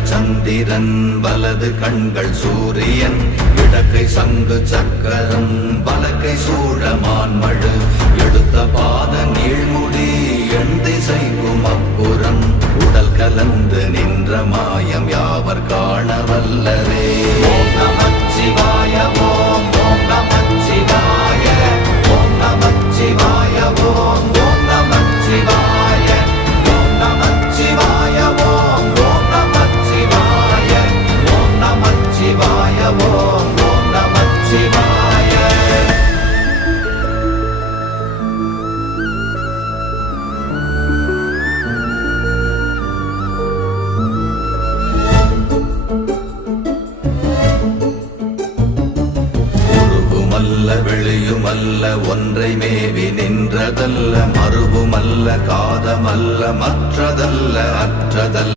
இடங்கள் சந்திரன் வலது கண்கள் சூரியன் இடக்கை சங்கு சக்கரம் வலக்கை சூழமான்மழு எடுத்த பாத நீழ்முடி எண் திசைக்கும் அப்புறம் உடல் கலந்து நின்ற மாயம் யாவர் காண வல்லரே. ஓம் நமச்சிவாய ஓம் ஓம் நமச்சிவாய ஓம் நமச்சிவாய ஓம் ஓம் நமச்சிவாய ஓம் நமச்சிவாய ஓம் ஓம் நமச்சிவாய ஓம் நமச்சிவாய ஓம் ஓம் நமச்சிவாய. வெளியுமல்ல ஒன்றை மேவி நின்றதல்ல மறுவுமல்ல காதமல்ல மற்றதல்ல அற்றதல்ல